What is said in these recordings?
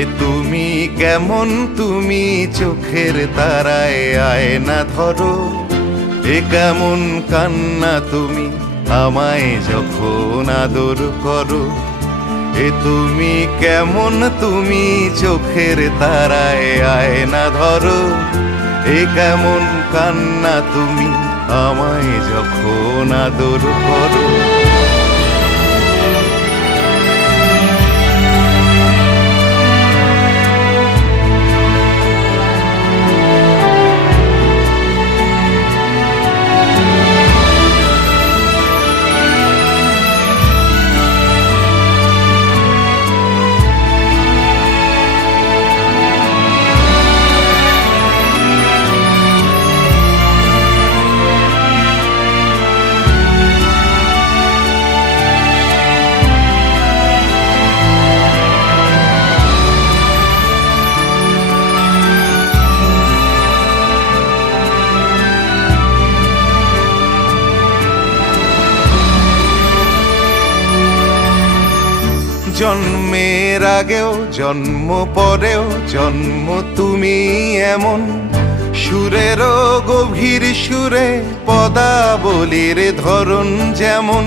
এ তুমি কেমন, তুমি চোখের তারায় আয়না ধরো। এ কেমন কান্না তুমি আমায় যখন আদর করো। এ তুমি কেমন, তুমি চোখের তারায় আয়না ধরো। এ কেমন কান্না তুমি আমায় যখন আদর করো। জন্মের আগেও জন্ম পরেও জন্ম তুমি এমন, সুরেরও গভীর সুরে পদাবলীর ধরন যেমন।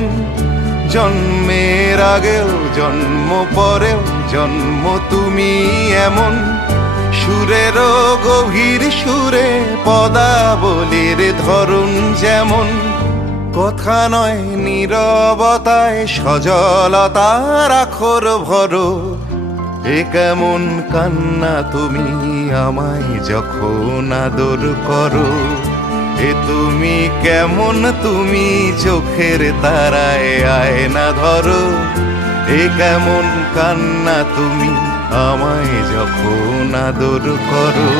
জন্মের আগেও জন্ম পরেও জন্ম তুমি এমন, সুরেরও গভীর সুরে পদাবলীর ধরন যেমন। কথা নয় নীরবতায় সজলতার আখর ভরো। এ কেমন কান্না তুমি আমায় যখন আদর করো। এ তুমি কেমন, তুমি চোখের তারায় আয়না ধরো। এ কেমন কান্না তুমি আমায় যখন আদর করো।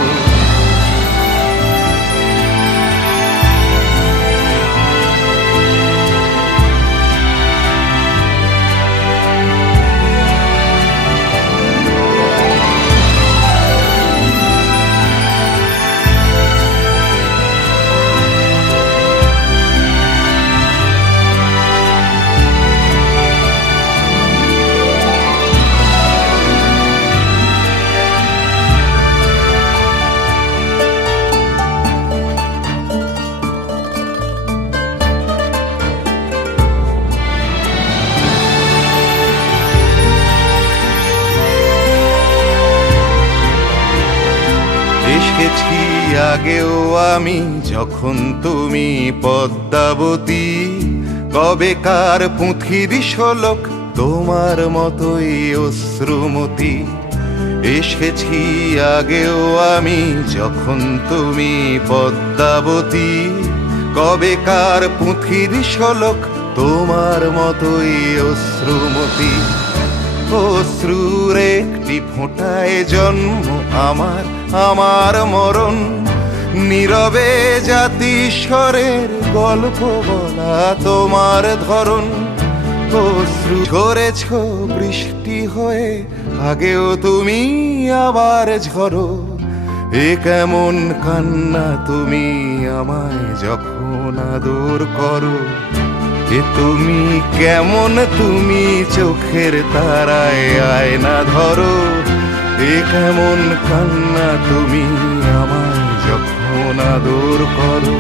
এসেছি আগেও আমি যখন তুমি পদ্মাবতী। কবেকার পুঁথির শোলক তোমার মতোই অশ্রুমতি। এসেছি আগেও আমি যখন তুমি পদ্মাবতী। কবেকার পুঁথির শোলক তোমার মতোই অশ্রুমতি। অশ্রুর একটি ফোঁটায় জন্ম আমার, আমার মরণ। নীরবে জাতিস্বরের গল্প বলা তোমার ধরন। অশ্রু ঝরেছ বৃষ্টি হয়ে, আগেও তুমি আবার ঝরো। এ কেমন কান্না তুমি আমায় যখন আদর করো। এ তুমি কেমন, তুমি চোখের তারায় আয়না ধরো। এ কেমন কান্না তুমি আমায় যখন আদর করো।